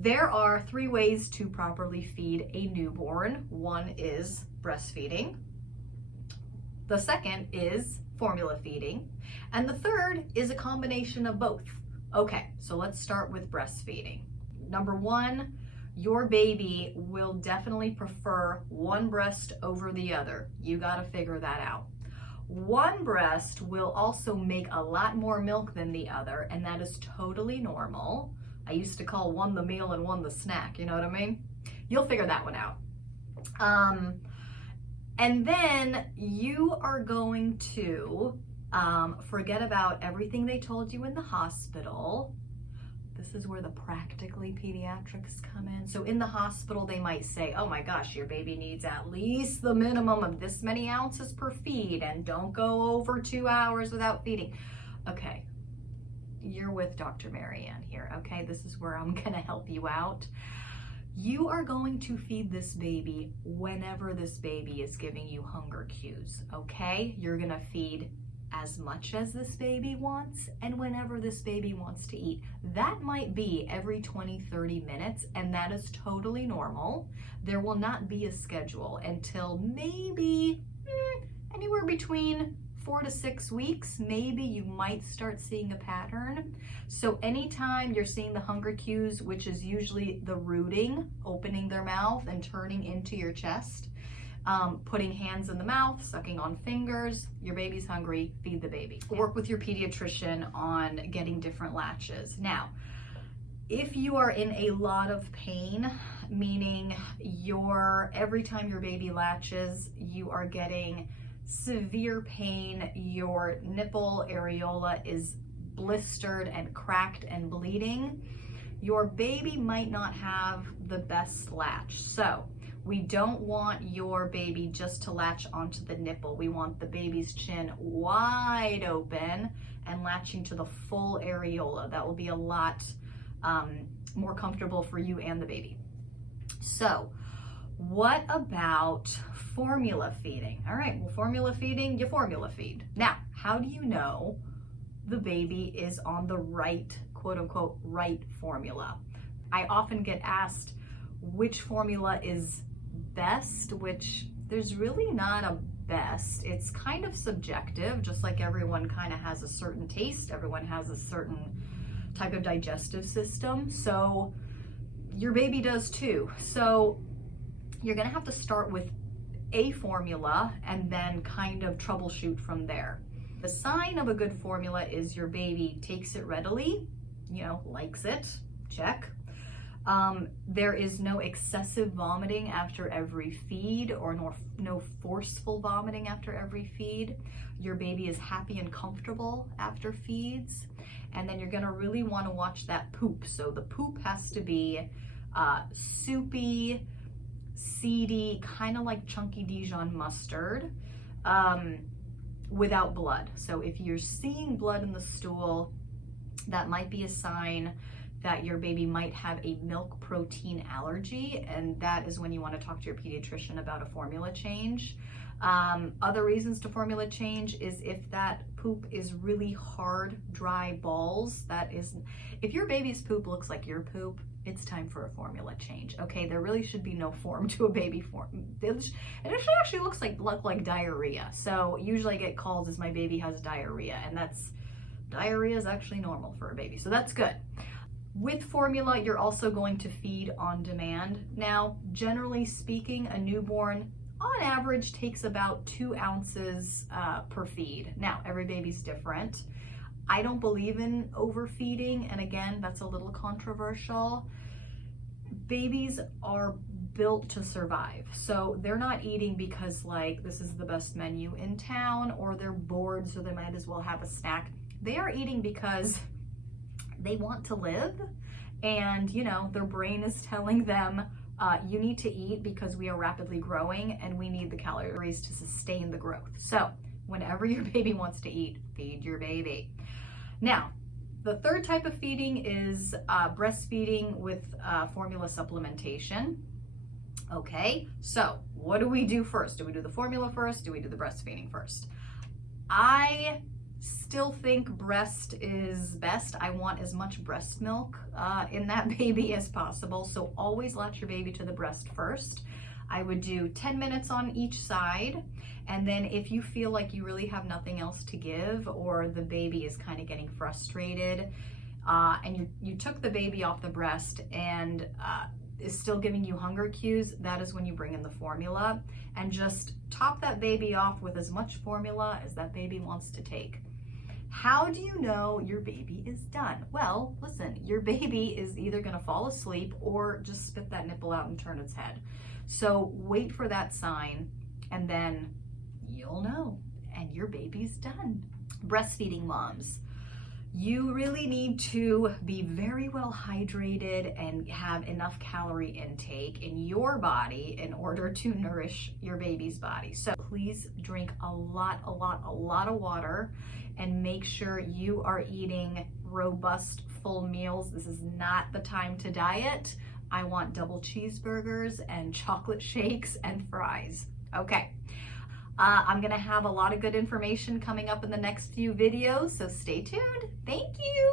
There are 3 ways to properly feed a newborn. One is breastfeeding. The second is formula feeding. And the third is a combination of both. Okay, so let's start with breastfeeding. Number 1, your baby will definitely prefer one breast over the other. You gotta figure that out. One breast will also make a lot more milk than the other, and that is totally normal. I used to call one the meal and one the snack, you know what I mean? You'll figure that one out. And then you are going to forget about everything they told you in the hospital. This is where the practically pediatrics come in. So in the hospital, they might say, oh my gosh, your baby needs at least the minimum of this many ounces per feed, and don't go over 2 hours without feeding. Okay, you're with Dr. Marianne here, okay? This is where I'm gonna help you out. You are going to feed this baby whenever this baby is giving you hunger cues, okay? You're gonna feed as much as this baby wants and whenever this baby wants to eat. That might be every 20-30 minutes, and that is totally normal. There will not be a schedule until maybe anywhere between 4 to 6 weeks. Maybe you might start seeing a pattern. So anytime you're seeing the hunger cues, which is usually the rooting, opening their mouth and turning into your chest, putting hands in the mouth, sucking on fingers, your baby's hungry, feed the baby. Work with your pediatrician on getting different latches. Now, if you are in a lot of pain, meaning every time your baby latches, you are getting severe pain, your nipple areola is blistered and cracked and bleeding, your baby might not have the best latch. So we don't want your baby just to latch onto the nipple. We want the baby's chin wide open and latching to the full areola. That will be a lot more comfortable for you and the baby. So what about formula feeding? All right, well, formula feeding, you formula feed. Now, how do you know the baby is on the right, quote unquote, right formula? I often get asked which formula is best, which there's really not a best. It's kind of subjective, just like everyone kind of has a certain taste, everyone has a certain type of digestive system. So your baby does too. So you're gonna have to start with a formula and then kind of troubleshoot from there. The sign of a good formula is your baby takes it readily, likes it, check. There is no excessive vomiting after every feed, or no forceful vomiting after every feed. Your baby is happy and comfortable after feeds. And then you're gonna really wanna watch that poop. So the poop has to be soupy, seedy, kind of like chunky Dijon mustard, without blood. So if you're seeing blood in the stool, that might be a sign that your baby might have a milk protein allergy, and that is when you want to talk to your pediatrician about a formula change. Other reasons to formula change is if that poop is really hard, dry balls. If your baby's poop looks like your poop, it's time for a formula change. Okay, there really should be no form to a baby form. It should actually look like diarrhea. So usually I get calls as my baby has diarrhea, and diarrhea is actually normal for a baby, so that's good. With formula, you're also going to feed on demand. Now, generally speaking, a newborn on average takes about 2 ounces per feed. Now, every baby's different. I don't believe in overfeeding, and again, that's a little controversial. Babies are built to survive. So they're not eating because this is the best menu in town, or they're bored so they might as well have a snack. They are eating because they want to live, and their brain is telling them, you need to eat because we are rapidly growing and we need the calories to sustain the growth. So whenever your baby wants to eat, feed your baby. Now, the third type of feeding is breastfeeding with formula supplementation. Okay, so what do we do first? Do we do the formula first? Do we do the breastfeeding first? I Still think breast is best. I want as much breast milk in that baby as possible. So always latch your baby to the breast first. I would do 10 minutes on each side. And then if you feel like you really have nothing else to give, or the baby is kind of getting frustrated, and you took the baby off the breast and is still giving you hunger cues, that is when you bring in the formula, and just top that baby off with as much formula as that baby wants to take. How do you know your baby is done? Well, listen, your baby is either gonna fall asleep or just spit that nipple out and turn its head. So wait for that sign, and then you'll know, and your baby's done. Breastfeeding moms, you really need to be very well hydrated and have enough calorie intake in your body in order to nourish your baby's body. So please drink a lot of water, and make sure you are eating robust full meals. This is not the time to diet. I want double cheeseburgers and chocolate shakes and fries. Okay. I'm gonna have a lot of good information coming up in the next few videos, so stay tuned. Thank you.